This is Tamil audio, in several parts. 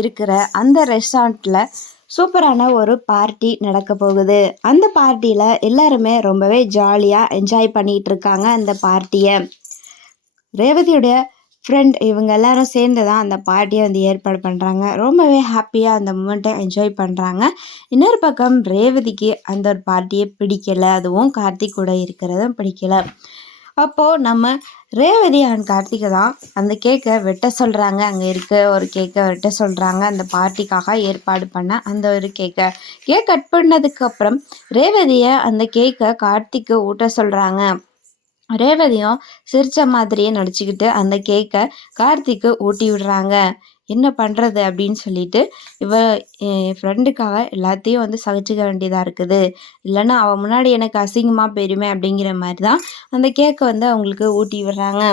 இருக்கிற அந்த ரெஸ்டாரண்ட்ல சூப்பரான ஒரு பார்ட்டி நடக்க போகுது. அந்த பார்ட்டியில எல்லாருமே ரொம்பவே ஜாலியா என்ஜாய் பண்ணிட்டு இருக்காங்க அந்த பார்ட்டிய. ரேவதியுடைய ஃப்ரெண்ட் இவங்க எல்லாரும் சேர்ந்து தான் அந்த பார்ட்டியை வந்து ஏற்பாடு பண்ணுறாங்க. ரொம்பவே ஹாப்பியாக அந்த மூமெண்ட்டை என்ஜாய் பண்ணுறாங்க. இன்னொரு பக்கம் ரேவதிக்கு அந்த ஒரு பார்ட்டியை பிடிக்கலை, அதுவும் கார்த்திக் கூட இருக்கிறதும் பிடிக்கலை. அப்போது நம்ம ரேவதி அண்ட் கார்த்திகை தான் அந்த கேக்கை வெட்ட சொல்கிறாங்க. அங்கே இருக்க ஒரு கேக்கை வெட்ட சொல்கிறாங்க. அந்த பார்ட்டிக்காக ஏற்பாடு பண்ண அந்த ஒரு கேக் கட் பண்ணதுக்கப்புறம் ரேவதியை அந்த கேக்கை கார்த்திக்கு ஊட்ட சொல்கிறாங்க. ரேவதியும் சிரித்த மாதிரியே நடிச்சுக்கிட்டு அந்த கேக்கை கார்த்திக்கு ஊட்டி விடுறாங்க. என்ன பண்ணுறது அப்படின்னு சொல்லிட்டு என் ஃப்ரெண்டுக்காக எல்லாத்தையும் வந்து சகிச்சுக்க வேண்டியதாக இருக்குது, இல்லைன்னா அவள் முன்னாடி எனக்கு அசிங்கமாக போயிருமே அப்படிங்கிற மாதிரி தான் அந்த கேக்கை வந்து அவங்களுக்கு ஊட்டி விடுறாங்க.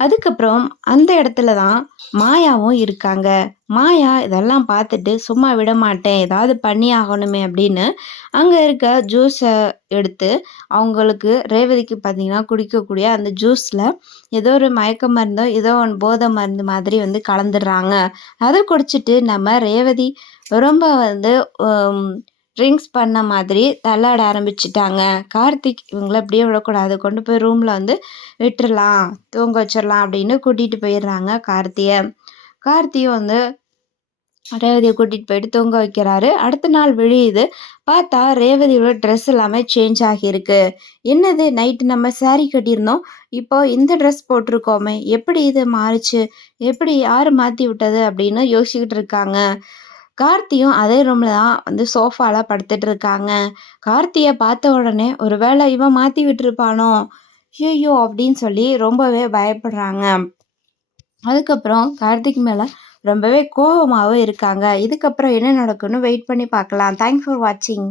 அதுக்கப்புறம் அந்த இடத்துல தான் மாயாவும் இருக்காங்க. மாயா இதெல்லாம் பார்த்துட்டு சும்மா விட மாட்டேன், ஏதாவது பண்ணி ஆகணுமே அப்படின்னு அங்கே இருக்க ஜூஸை எடுத்து அவங்களுக்கு ரேவதிக்கு பார்த்தீங்கன்னா குடிக்கக்கூடிய அந்த ஜூஸில் ஏதோ ஒரு மயக்க மருந்தோ ஏதோ ஒன்று போதை மருந்து மாதிரி வந்து கலந்துடுறாங்க. அதை குடிச்சிட்டு நம்ம ரேவதி ரொம்ப வந்து ட்ரிங்க்ஸ் பண்ண மாதிரி தள்ளாட ஆரம்பிச்சிட்டாங்க. கார்த்திக் இவங்கள அப்படியே விடக்கூடாது, கொண்டு போய் ரூமில் வந்து விட்டுறலாம், தூங்க வச்சிடலாம் அப்படின்னு கூட்டிகிட்டு போயிடுறாங்க கார்த்தியும் வந்து ரேவதியை கூட்டிகிட்டு போயிட்டு தூங்க வைக்கிறாரு. அடுத்த நாள் விழியுது, பார்த்தா ரேவதியோட ட்ரெஸ் எல்லாமே சேஞ்ச் ஆகியிருக்கு. என்னது, நைட்டு நம்ம சாரீ கட்டியிருந்தோம், இப்போ இந்த ட்ரெஸ் போட்டிருக்கோமே, எப்படி இது மாறுச்சு, எப்படி யார் மாற்றி விட்டது அப்படின்னு யோசிச்சுக்கிட்டு இருக்காங்க. கார்த்தியும் அதே ரூமில் தான் வந்து சோஃபாவில் படுத்துட்டு இருக்காங்க. கார்த்தியை பார்த்த உடனே ஒரு வேளை இவன் மாற்றி விட்டுருப்பானோ ஐயோ அப்படின்னு சொல்லி ரொம்பவே பயப்படுறாங்க. அதுக்கப்புறம் கார்த்திக் மேலே ரொம்பவே கோபமாகவும் இருக்காங்க. இதுக்கப்புறம் என்ன நடக்குன்னு வெயிட் பண்ணி பார்க்கலாம். தேங்க்ஸ் ஃபார் வாட்சிங்.